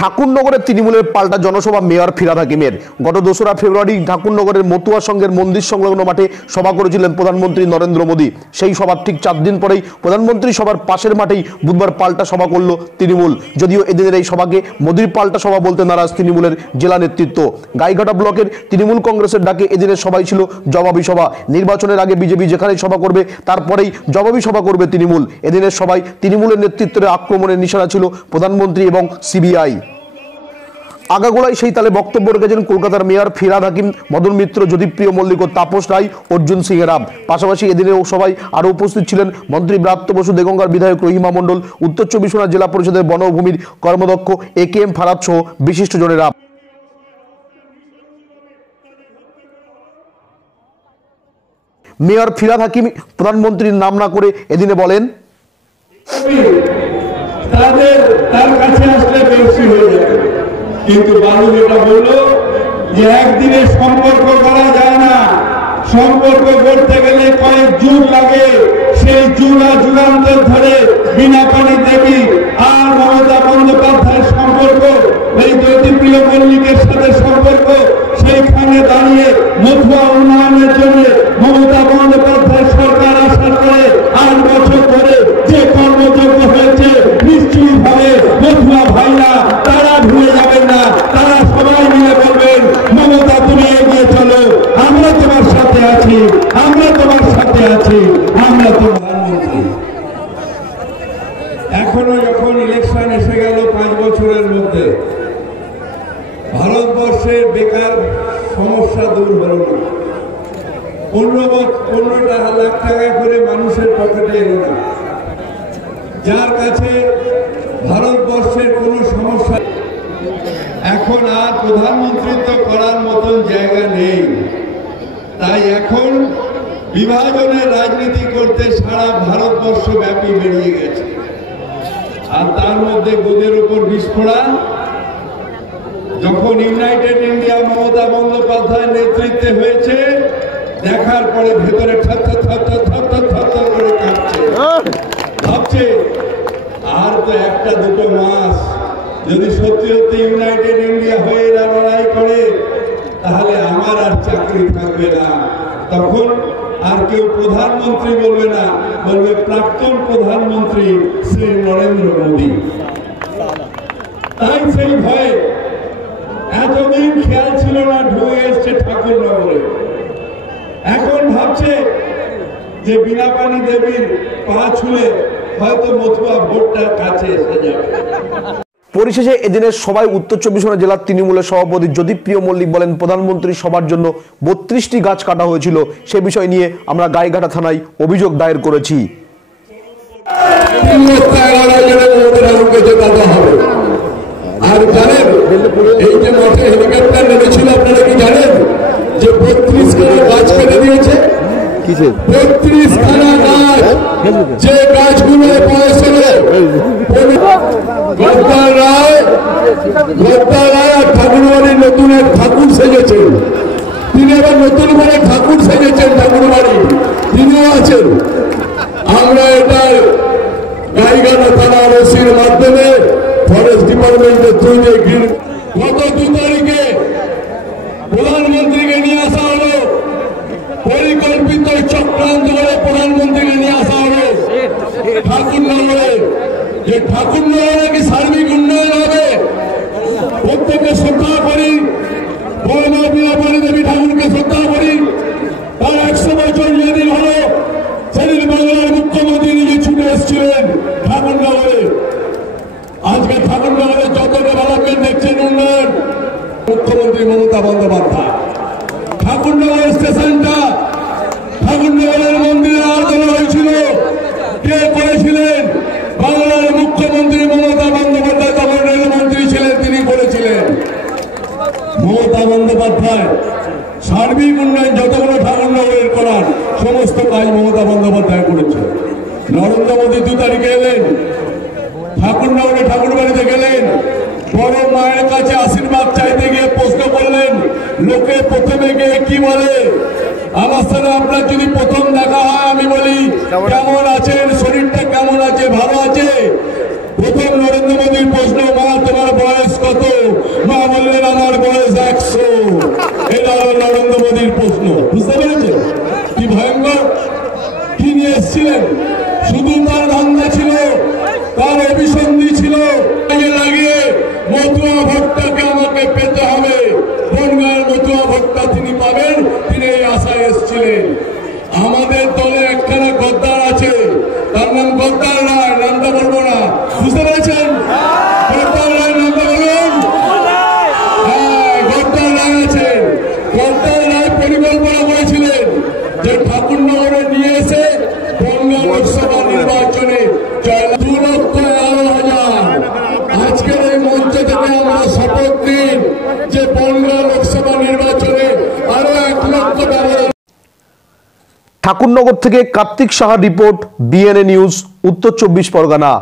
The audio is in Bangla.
ঠাকুরনগরের তৃণমূলের পাল্টা জনসভা, মেয়র ফিরাদ হাকিমের গত দোসরা ফেব্রুয়ারি ঠাকুরনগরের মতুয়া সংঘের মন্দির সংলগ্ন মাঠে সভা করেছিলেন প্রধানমন্ত্রী নরেন্দ্র মোদী। সেই সভার ঠিক চার দিন পরেই প্রধানমন্ত্রী সভার পাশের মাঠেই বুধবার পাল্টা সভা করল তৃণমূল। যদিও এদিনের এই সভাকে মোদীর পাল্টা সভা বলতে নারাজ তৃণমূলের জেলা নেতৃত্ব। গাইঘাটা ব্লকের তৃণমূল কংগ্রেসের ডাকে এদিনের সভাই ছিল জবাবি সভা। নির্বাচনের আগে বিজেপি যেখানেই সভা করবে, তারপরেই জবাবি সভা করবে তৃণমূল। এদিনের সবাই তৃণমূলের নেতৃত্বের আক্রমণের নিশানা ছিল প্রধানমন্ত্রী এবং সিবিআই। আগাগোড়ায় সেই তালে বক্তব্য রেখেছেন কলকাতার মেয়র ফিরাদ হাকিম, মদন মিত্র জ্যোতিপ্রিয় মল্লিক ও তাপস রায়, অর্জুন সিং রাব পাশাপাশি এদিনের সবাই আরও উপস্থিত ছিলেন মন্ত্রী ব্রাত্য বসু দেগঙ্গার বিধায়ক রহিমা মণ্ডল, উত্তর চব্বিশ পরগনা জেলা পরিষদের বনভূমির কর্মদক্ষ এ কে এম ফারাদ সহ বিশিষ্টজনেরা মেয়র ফিরাদ হাকিম প্রধানমন্ত্রীর নাম না করে এদিনে বলেন তাদের কাছে আসলে বেশি হয়ে যাবে কিন্তু বালু যেটা বলল যে একদিনে সম্পর্ক করা যায় না। সম্পর্ক করতে গেলে কয়েক যুগ লাগে। সেই যুগা যুগান্তর ধরে বিনা পানি দেবী আর মমতা বন্দ্যোপাধ্যায়ের সম্পর্ক এই জ্যোতিপ্রিয় মল্লিকের সাথে সম্পর্ক সেইখানে দাঁড়িয়ে মথুয়া উন্নয়নের জন্য মমতা বন্দ্যোপাধ্যায় সরকার আসার পরে আট বছর ধরে যে কর্মযোগ্য হয়েছে নিশ্চয়ই ভাবে মথুয়া ভাইরা তারা ভুলে যাবেন না তারা সবাই মিলে বলবেন মমতা তুমি এগিয়ে চলো আমরা তোমার সাথে আছি আমরা তোমার সাথে আছি আমরা তো প্রধানমন্ত্রী এখনও যখন ইলেকশন এসে গেল পাঁচ বছরের মধ্যে ভারতবর্ষের বেকার সমস্যা দূর হলো না। পনেরো পনেরোটা লাখ টাকা করে মানুষের পকেটে এলো না। যার কাছে ভারতবর্ষের কোনো সমস্যা এখন আর প্রধানমন্ত্রিত্ব করার মতন জায়গা নেই। তাই এখন বিভাজনের রাজনীতি করতে সারা ভারতবর্ষ ব্যাপী বেরিয়ে গেছে। আর তার মধ্যে গোদের উপর বিস্ফোরা যখন ইউনাইটেড ইন্ডিয়া মমতা বন্দ্যোপাধ্যায় নেতৃত্বে হয়েছে, দেখার পরে ভেতরে ভাবছে, আর তো একটা দুটো মাস, যদি সত্যি সত্যি ইউনাইটেড ইন্ডিয়া হয়ে এরা লড়াই করে, তাহলে আমার আর চাকরি থাকবে না। তখন আর কেউ প্রধানমন্ত্রী বলবে না, বলবে প্রাক্তন প্রধানমন্ত্রী শ্রী নরেন্দ্র মোদী। তাই সেই ভয়ে এতদিন খেয়াল ছিল না ঢুকে এসছে ঠাকুরনগরে। এখন ভাবছে যে বিনা পানি দেবীর পা ছুলে হয়তো মথুয়া ভোটটা কাছে এসে যাবে। পরিশেষে এদিনের সবাই উত্তর চব্বিশ পরগনা জেলার তৃণমূলের সভাপতি জ্যোতিপ্রিয় মল্লিক বলেন প্রধানমন্ত্রী সবার জন্য বত্রিশটি গাছ কাটা হয়েছিল। সে বিষয় নিয়ে আমরা গাইঘাটা থানায় অভিযোগ দায়ের করেছি। আর জানেন? এই যে মাঠে হেলিকপ্টার নেমেছিল আপনারা কি জানেন? যে বত্রিশ খানা গাছ কেটে দিয়েছে। বত্রিশ খানা গাছ যে গাছগুলো বয়স হলে গদ্দার রায় গদ্দার রায় আর ঠাকুরবাড়ির নতুন এক ঠাকুর সেজেছেন। তিনি আবার নতুন করে ঠাকুর সেজেছেন ঠাকুরবাড়ি। তিনিও আছেন। আমরা এটার গাইগানা থানার ওসির মাধ্যমে ফরেস্ট ডিপার্টমেন্টের থ্রুতে গত দু তারিখে প্রধানমন্ত্রীকে নিয়ে আসা হলো। পরিকল্পিত চক্রান্ত করে প্রধানমন্ত্রীকে নিয়ে আসা হলো। ঠাকুরনগরে। যে ঠাকুরনগরে কি সার্বিক উন্নয়ন হবে প্রত্যেককে শ্রদ্ধা করি বড় দেবী ঠাকুরকে শ্রদ্ধা করি তার একশো বছর যেদিন হলো সেদিন বাংলার মুখ্যমন্ত্রী নিজে ছুটে এসেছিলেন ঠাকুরনগরে আজকে ঠাকুরনগরে যত ডেভেলপমেন্ট দেখছেন উন্নয়ন মুখ্যমন্ত্রী মমতা বন্দ্যোপাধ্যায়। ঠাকুরনগর স্টেশনটা ঠাকুরনগরের মন্দিরে আলোচনা হয়েছিল। কে করেছিলেন? বাংলার মুখ্যমন্ত্রী মমতা বন্দ্যোপাধ্যায়, তখন রেলমন্ত্রী ছিলেন, তিনি করেছিলেন। মমতা বন্দ্যোপাধ্যায়, সার্বিক উন্নয়ন যতগুলো ঠাকুরনগরের করার, সমস্ত কাজ মমতা বন্দ্যোপাধ্যায় করেছে নরেন্দ্র মোদী দু তারিখে এলেন। ঠাকুরনগরে ঠাকুর বাড়িতে গেলেন। বড় মায়ের কাছে আশীর্বাদ চাইতে গিয়ে প্রশ্ন করলেন লোকে প্রথমে গিয়ে কি বলে? আমার সাথে আপনার যদি প্রথম দেখা হয় আমি বলি কেমন? আছেন? শরীরটা কেমন আছে? ভালো আছে? প্রথম নরেন্দ্র মোদীর প্রশ্ন মা তোমার বয়স কত? মা বললেন আমার বয়স একশো। এটা হলো নরেন্দ্র মোদীর প্রশ্ন বুঝতে পেরেছেন? কি ভয়ঙ্কর? কি নিয়ে এসেছিলেন? শুধু তার ধান্দা ছিল তার অভিসন্ধি ছিল কাজে লাগিয়ে মতুয়া ভোটটাকে আমাকে পেতে হবে বনগাঁয়ের মতুয়া ভোটটা তিনি পাবেন তিনি এই আশায় এসেছিলেন আমাদের দলে একখানা গদ্দার আছে তার নাম গদ্দার রায় নামটা বলব না বুঝতে পেরেছেন গদ্দার রায় নামটা বলুন হ্যাঁ, গদ্দার রায় আছেন গদ্দার রায় পরিকল্পনা করেছিলেন যে ঠাকুরনগরে নিয়ে এসে বনগাঁ লোকসভা নির্বাচনে জয়লাভ দু লক্ষ এগারো হাজার আজকের এই মঞ্চ থেকে আমরা শপথ দিন যে বনগাঁ লোকসভা নির্বাচনে আরও এক লক্ষ ব্যবধান ঠাকুরনগর থেকে Kartik Saha report BNA news উত্তর চব্বিশ পরগনা।